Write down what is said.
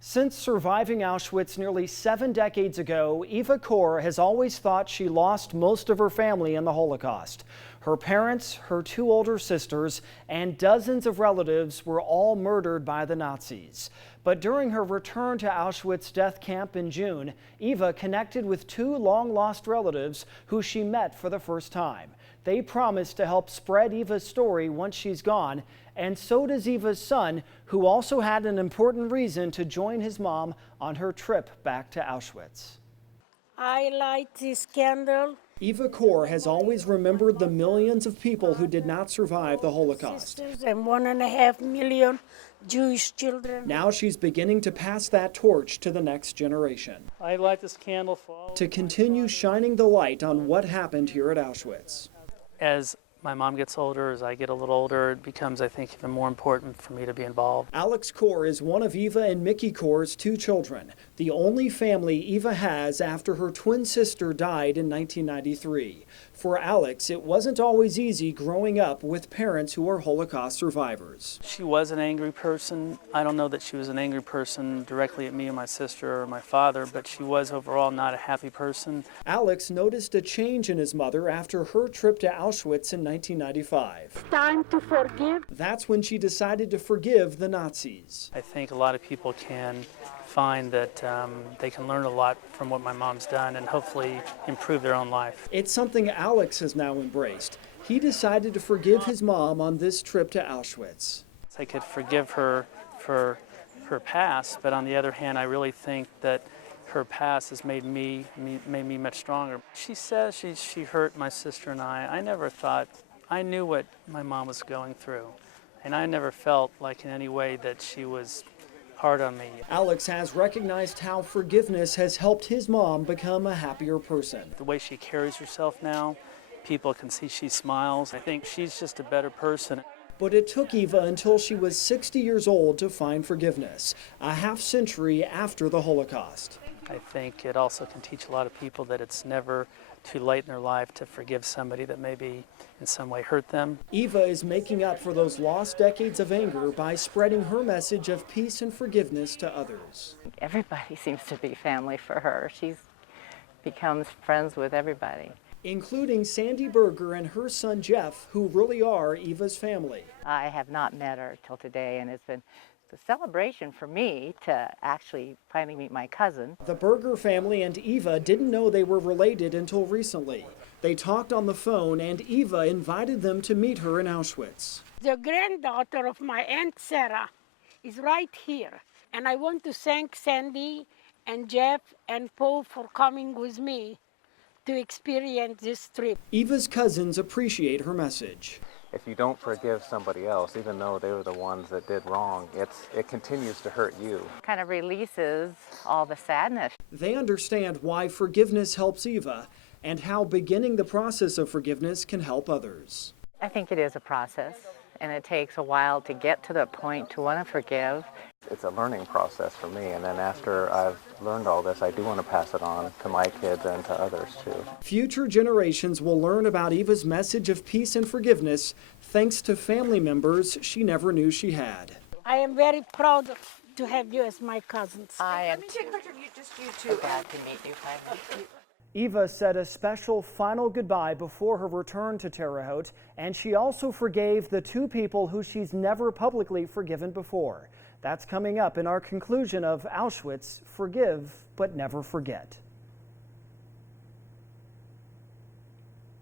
Since surviving Auschwitz nearly 7 decades ago, Eva Kor has always thought she lost most of her family in the Holocaust. Her parents, her 2 older sisters, and dozens of relatives were all murdered by the Nazis. But during her return to Auschwitz death camp in June, Eva connected with 2 long-lost relatives who she met for the first time. They promised to help spread Eva's story once she's gone, and so does Eva's son, who also had an important reason to join his mom on her trip back to Auschwitz. I light this candle. Eva Kor has always remembered the millions of people who did not survive the Holocaust. And 1.5 million Jewish children. Now she's beginning to pass that torch to the next generation. I light this candle for to continue shining the light on what happened here at Auschwitz. As my mom gets older, as I get a little older, it becomes, I think, even more important for me to be involved. Alex Kor is one of Eva and Mickey Kor's 2 children, the only family Eva has after her twin sister died in 1993. For Alex, it wasn't always easy growing up with parents who were Holocaust survivors. She was an angry person. I don't know that she was an angry person directly at me and my sister or my father, but she was overall not a happy person. Alex noticed a change in his mother after her trip to Auschwitz in 1995. Time to forgive. That's when she decided to forgive the Nazis. I think a lot of people can find that they can learn a lot from what my mom's done and hopefully improve their own life. It's something Alex has now embraced. He decided to forgive his mom on this trip to Auschwitz. I could forgive her for her past, but on the other hand, I really think that her past has made me much stronger. She says she hurt my sister and I. I never thought, I knew what my mom was going through, and I never felt like in any way that she was hard on me. Alex has recognized how forgiveness has helped his mom become a happier person. The way she carries herself now, people can see she smiles. I think she's just a better person. But it took Eva until she was 60 years old to find forgiveness, a half-century after the Holocaust. I think it also can teach a lot of people that it's never too late in their life to forgive somebody that maybe in some way hurt them. Eva is making up for those lost decades of anger by spreading her message of peace and forgiveness to others. Everybody seems to be family for her. She becomes friends with everybody. Including Sandy Berger and her son Jeff, who really are Eva's family. I have not met her till today, and it's been a celebration for me to actually finally meet my cousin. The Berger family and Eva didn't know they were related until recently. They talked on the phone, and Eva invited them to meet her in Auschwitz. The granddaughter of my Aunt Sarah is right here. And I want to thank Sandy and Jeff and Paul for coming with me to experience this trip. Eva's cousins appreciate her message. If you don't forgive somebody else, even though they were the ones that did wrong, it continues to hurt you. Kind of releases all the sadness. They understand why forgiveness helps Eva and how beginning the process of forgiveness can help others. I think it is a process, and it takes a while to get to the point to want to forgive. It's a learning process for me, and then after I've learned all this, I do want to pass it on to my kids and to others too. Future generations will learn about Eva's message of peace and forgiveness thanks to family members she never knew she had. I am very proud to have you as my cousins. I am Let me take a picture of you, just you two. glad to meet you finally. Eva said a special final goodbye before her return to Terre Haute, and she also forgave the 2 people who she's never publicly forgiven before. That's coming up in our conclusion of Auschwitz, Forgive but Never Forget.